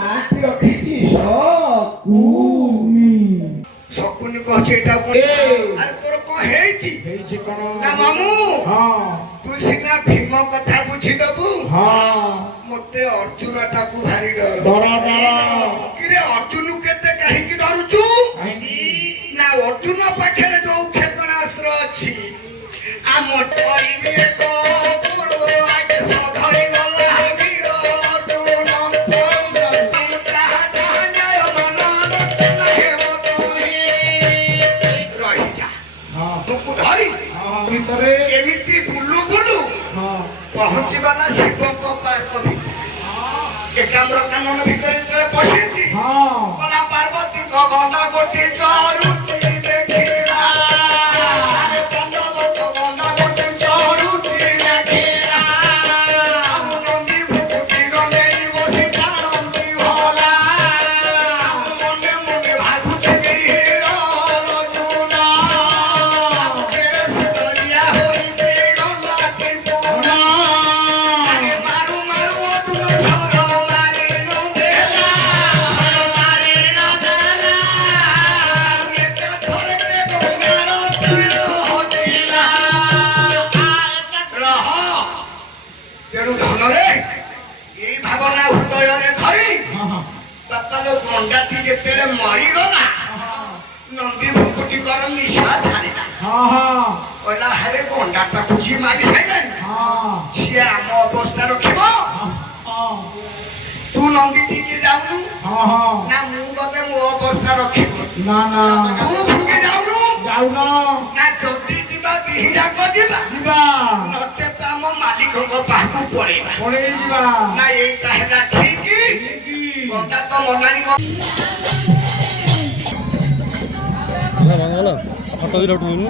নাকি রখিছি শকুনি। শকুনি কহছে এটা আরে তোর কଣ ହେଇଛି না মামু তুই সিনা ভীম কথা বুঝি দেবু মতে অর্জুন টাকু ভারি ডর কিরে অর্জুন কেতে কাহিকি ডরুଛୁ না অর্জুন পাখରେ ଯୋଉ ক্ষেপণাস্ত্র ଅଛି ଆମ ଠଇବି ଏକ ପୂର୍ବ ଆଗେ ସଧରି ଗଲା ବୀର ଅର୍ଜୁନ ତାହା ତାହା ନ୍ୟାୟ ମାନ ହେବ କହି ରହିଯା ତୁକୁ ଧରି ଭିତରେ ଏମିତି ବୁଲୁ ବୁଲୁ ପହଞ୍ଚିଗଲା ଶିବଙ୍କ ପାର୍କ ଭିତରେ ଏକାମ୍ର କାନନ ଭିତରେ ଯେତେବେଳେ ପଶିଛି କଲା ପାର୍ବତୀଙ୍କ ଗଣ୍ଡା ଗୋଟି ଚରୁଛି ଦେଖିଲା ଗଣ୍ଡା ଗୋଟି ଚରୁଛି ଦେଖିଲା ନନ୍ଦୀ ଭୁକୁଟି ଗଙ୍ଗେଇ ବସି କାଣନ୍ତି ଭଲା ମନେ ମନେ ଭାବୁଛି ବୀର ଅର୍ଜୁନ କେଡ଼େ ସୁନ୍ଦରିଆ ହୋଇଛି ଗଣ୍ଡାଟି ପୁଣା ମାରୁ ମାରୁ ଅର୍ଜୁନ ସର ମାରି ନଦେଲା ଏକା ଥରକେ ଗଙ୍ଗାର ତୀର ହଟିଲା ରହ ତେଣୁ ଧନରେ ଏଇ ଭାବନା ହୃଦୟରେ ଧରି ତତଲ ଗଣ୍ଡାଟି ଯେତେବେଳେ ମରିଗଲା ନନ୍ଦୀ ଭୁକୁଟିଙ୍କର ନିଶା ଛାଡ଼ିଲା କହିଲା ହେରେ ଗଣ୍ଡାଟାକୁ ଯିଏ ମାରି ସାରିଲାଣି ସିଏ ଆମ ଅବସ୍ଥା ରଖିବ ତୁ ନନ୍ଦୀ ଟିକେ ଯାଉନୁ ନା ମୁଁ ଗଲେ ମୋ ଅବସ୍ଥା ରଖିବ ତୁ ଭୁକି ଯାଉନୁ ନା ଯଦି ଯିବା ଦିହି ଯାକ ଯିବା ନଚେତ ଆମ ମାଲିକଙ୍କ ପାଖକୁ ପଳେଇବା ନା ଏଇଟା ହେଲା ଠିକ ଗଣ୍ଡା ତ ମନାଣି ଫଟୋ ଦିଟା ଉଠେଇନୁ